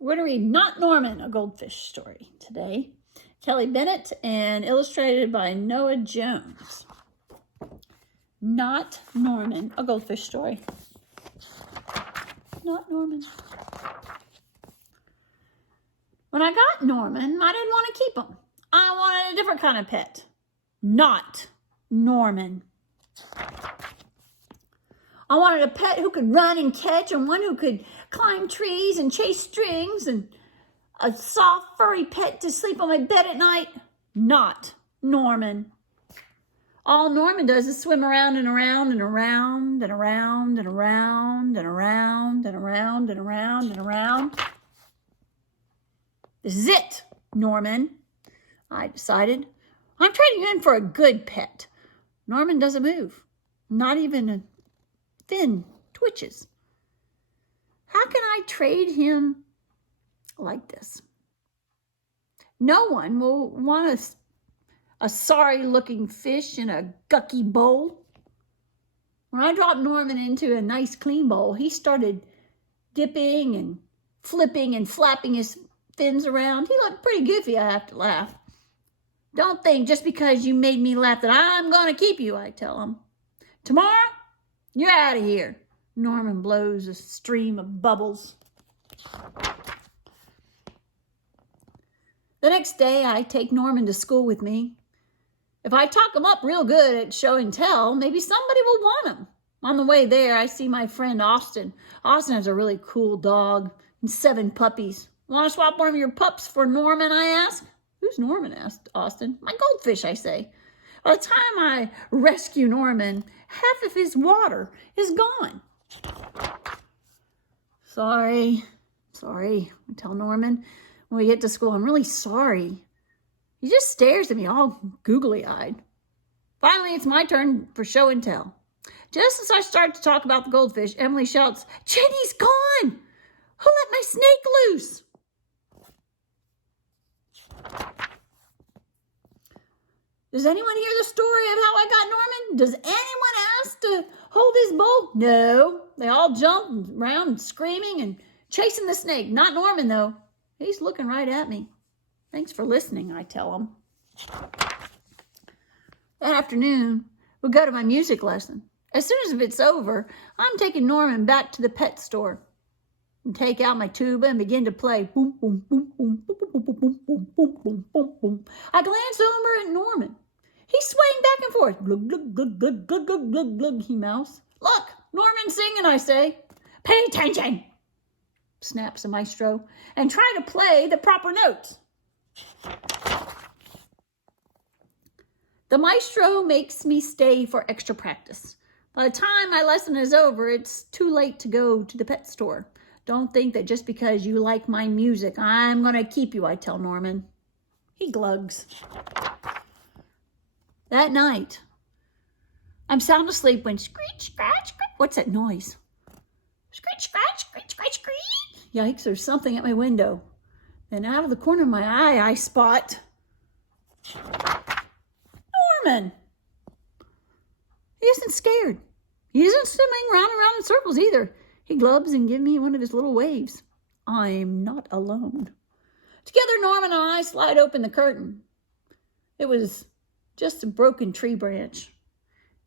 We're going to read Not Norman, a Goldfish Story today. Kelly Bennett and illustrated by Noah Jones. Not Norman, a Goldfish Story. Not Norman. When I got Norman, I didn't want to keep him. I wanted a different kind of pet. Not Norman. I wanted a pet who could run and catch, and one who could climb trees and chase strings, and a soft, furry pet to sleep on my bed at night. Not Norman. All Norman does is swim around and around and around and around and around and around and around and around and around. This is it, Norman, I decided. I'm trading you in for a good pet. Norman doesn't move. Not even a fin twitches. How can I trade him like this? No one will want a sorry-looking fish in a gucky bowl. When I dropped Norman into a nice clean bowl, he started dipping and flipping and flapping his fins around. He looked pretty goofy, I have to laugh. Don't think just because you made me laugh that I'm going to keep you, I tell him. Tomorrow, you're out of here. Norman blows a stream of bubbles. The next day, I take Norman to school with me. If I talk him up real good at show and tell, maybe somebody will want him. On the way there, I see my friend Austin. Austin has a really cool dog and 7 puppies. Want to swap one of your pups for Norman, I ask? Who's Norman, asked Austin. My goldfish, I say. By the time I rescue Norman, half of his water is gone. Sorry, I tell Norman. When we get to school, I'm really sorry. He just stares at me all googly-eyed. Finally, it's my turn for show and tell. Just as I start to talk about the goldfish, Emily shouts, Jenny's gone! Who let my snake loose? Does anyone hear the story of how I got Norman? Does anyone ask to hold his bowl? No. They all jump around screaming and chasing the snake. Not Norman, though. He's looking right at me. Thanks for listening, I tell him. That afternoon, we go to my music lesson. As soon as it's over, I'm taking Norman back to the pet store and take out my tuba and begin to play. Boom, boom, boom, boom, boom, boom, boom, boom, boom, boom, boom, boom, boom. I glance over at Norman. He's swaying back and forth. Glug, glug, glug, glug, glug, glug, glug, glug, he mouths. Look, Norman's singing, I say. Pay attention, snaps the maestro, and try to play the proper notes. The maestro makes me stay for extra practice. By the time my lesson is over, it's too late to go to the pet store. Don't think that just because you like my music, I'm going to keep you, I tell Norman. He glugs. That night, I'm sound asleep when screech, scratch, scratch. What's that noise? Screech, scratch, screech, scratch, screech. Yikes, there's something at my window. Then out of the corner of my eye, I spot Norman. He isn't scared. He isn't swimming round and round in circles either. He glubs and gives me one of his little waves. I'm not alone. Together, Norman and I slide open the curtain. It was just a broken tree branch.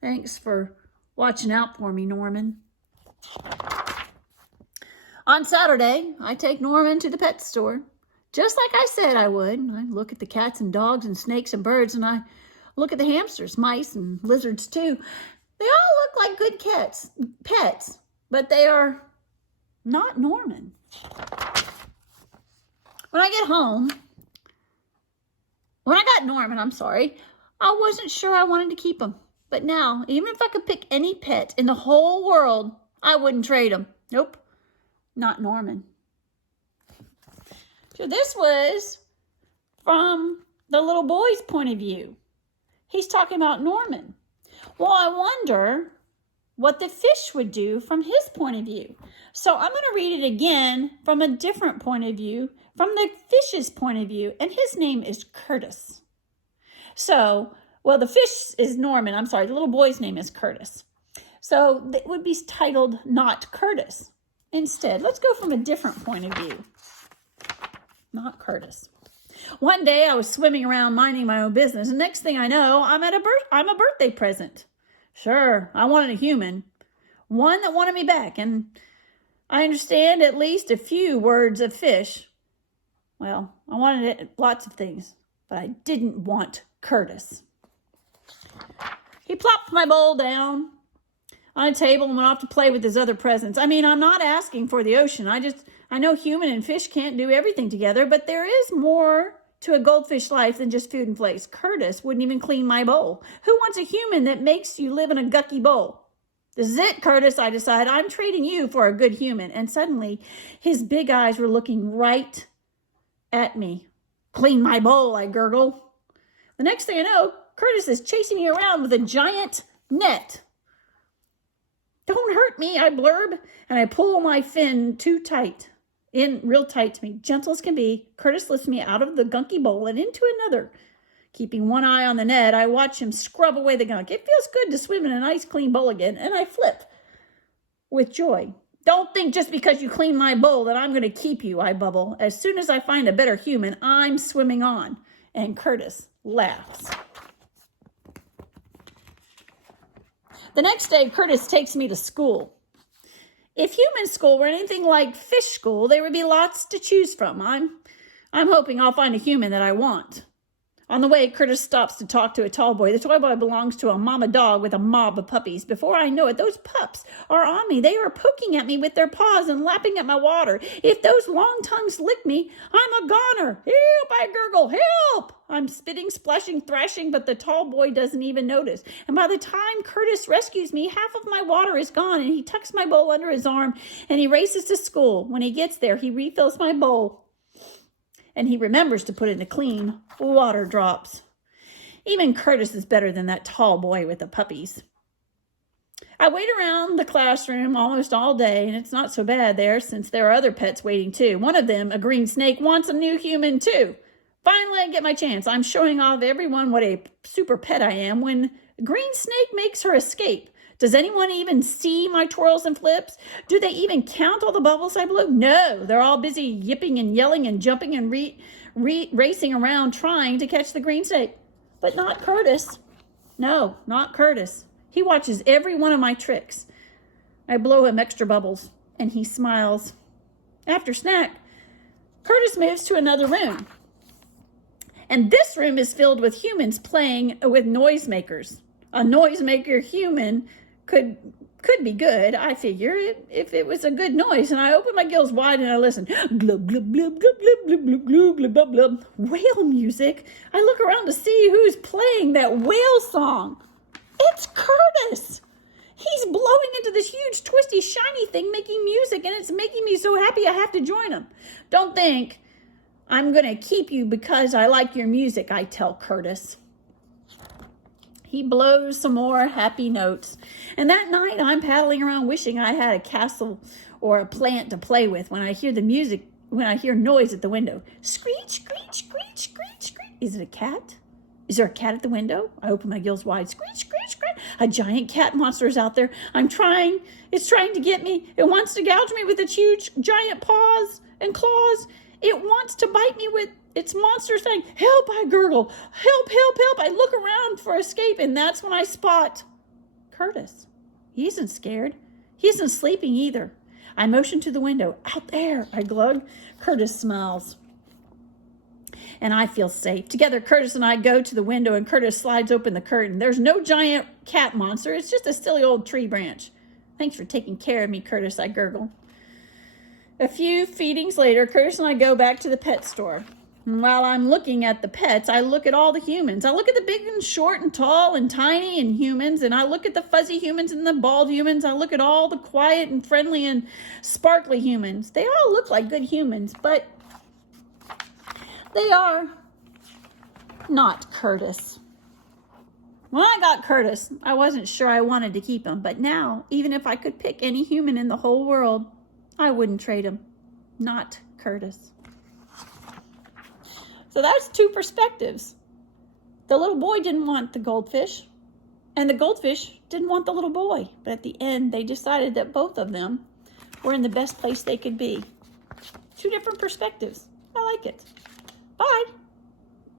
Thanks for watching out for me, Norman. On Saturday, I take Norman to the pet store. Just like I said I would. I look at the cats and dogs and snakes and birds, and I look at the hamsters, mice, and lizards too. They all look like good pets, but they are not Norman. When I got Norman, I wasn't sure I wanted to keep him. But now, even if I could pick any pet in the whole world, I wouldn't trade him. Nope, not Norman. So this was from the little boy's point of view. He's talking about Norman. Well, I wonder what the fish would do from his point of view. So I'm going to read it again from a different point of view, from the fish's point of view, and his name is Curtis. So, well, the fish is Norman. The little boy's name is Curtis. So it would be titled Not Curtis. Instead, let's go from a different point of view. Not Curtis. One day I was swimming around minding my own business, and next thing I know, I'm a birthday present. Sure, I wanted a human, one that wanted me back, and I understand at least a few words of fish. Well, I wanted lots of things, but I didn't want Curtis. He plopped my bowl down on a table and went off to play with his other presents. I mean, I'm not asking for the ocean. I know human and fish can't do everything together, but there is more to a goldfish life than just food and flakes. Curtis wouldn't even clean my bowl. Who wants a human that makes you live in a gucky bowl? This is it, Curtis, I decide. I'm trading you for a good human. And suddenly, his big eyes were looking right at me. Clean my bowl, I gurgle. The next thing I know, Curtis is chasing me around with a giant net. Don't hurt me, I blurb, and I pull my fin in real tight to me. Gentle as can be, Curtis lifts me out of the gunky bowl and into another. Keeping one eye on the net, I watch him scrub away the gunk. It feels good to swim in a nice clean bowl again, and I flip with joy. Don't think just because you clean my bowl that I'm going to keep you, I bubble. As soon as I find a better human, I'm swimming on. And Curtis laughs. The next day, Curtis takes me to school. If human school were anything like fish school, there would be lots to choose from. I'm hoping I'll find a human that I want. On the way, Curtis stops to talk to a tall boy. The tall boy belongs to a mama dog with a mob of puppies. Before I know it, those pups are on me. They are poking at me with their paws and lapping at my water. If those long tongues lick me, I'm a goner. Help, I gurgle. Help! I'm spitting, splashing, thrashing, but the tall boy doesn't even notice. And by the time Curtis rescues me, half of my water is gone, and he tucks my bowl under his arm, and he races to school. When he gets there, he refills my bowl, and he remembers to put in the clean water drops. Even Curtis is better than that tall boy with the puppies. I wait around the classroom almost all day, and it's not so bad there since there are other pets waiting too. One of them, a green snake, wants a new human too. Finally, I get my chance. I'm showing off everyone what a super pet I am when Green Snake makes her escape. Does anyone even see my twirls and flips? Do they even count all the bubbles I blow? No, they're all busy yipping and yelling and jumping and racing around trying to catch the green snake. But not Curtis. No, not Curtis. He watches every one of my tricks. I blow him extra bubbles, and he smiles. After snack, Curtis moves to another room. And this room is filled with humans playing with noisemakers. A noisemaker human could be good, I figure, if it was a good noise. And I open my gills wide and I listen. Glub, glub, glub, glub, glub, glub, glub, glub, glub, glub. Whale music. I look around to see who's playing that whale song. It's Curtis. He's blowing into this huge, twisty, shiny thing making music, and it's making me so happy I have to join him. Don't think I'm going to keep you because I like your music, I tell Curtis. He blows some more happy notes. And that night, I'm paddling around wishing I had a castle or a plant to play with when I hear the music, when I hear noise at the window. Screech, screech, screech, screech, screech. Is it a cat? Is there a cat at the window? I open my gills wide. Screech, screech, screech. A giant cat monster is out there. It's trying to get me. It wants to gouge me with its huge, giant paws and claws. It wants to bite me with its monster thing. Help, I gurgle. Help, help, help. I look around for escape, and that's when I spot Curtis. He isn't scared. He isn't sleeping either. I motion to the window. Out there, I glug. Curtis smiles. And I feel safe. Together, Curtis and I go to the window, and Curtis slides open the curtain. There's no giant cat monster. It's just a silly old tree branch. Thanks for taking care of me, Curtis, I gurgle. A few feedings later, Curtis and I go back to the pet store. And while I'm looking at the pets, I look at all the humans. I look at the big and short and tall and tiny and humans, and I look at the fuzzy humans and the bald humans. I look at all the quiet and friendly and sparkly humans. They all look like good humans, but they are not Curtis. When I got Curtis, I wasn't sure I wanted to keep him, but now, even if I could pick any human in the whole world, I wouldn't trade him. Not Curtis. So that's two perspectives. The little boy didn't want the goldfish, and the goldfish didn't want the little boy. But at the end, they decided that both of them were in the best place they could be. Two different perspectives. I like it. Bye.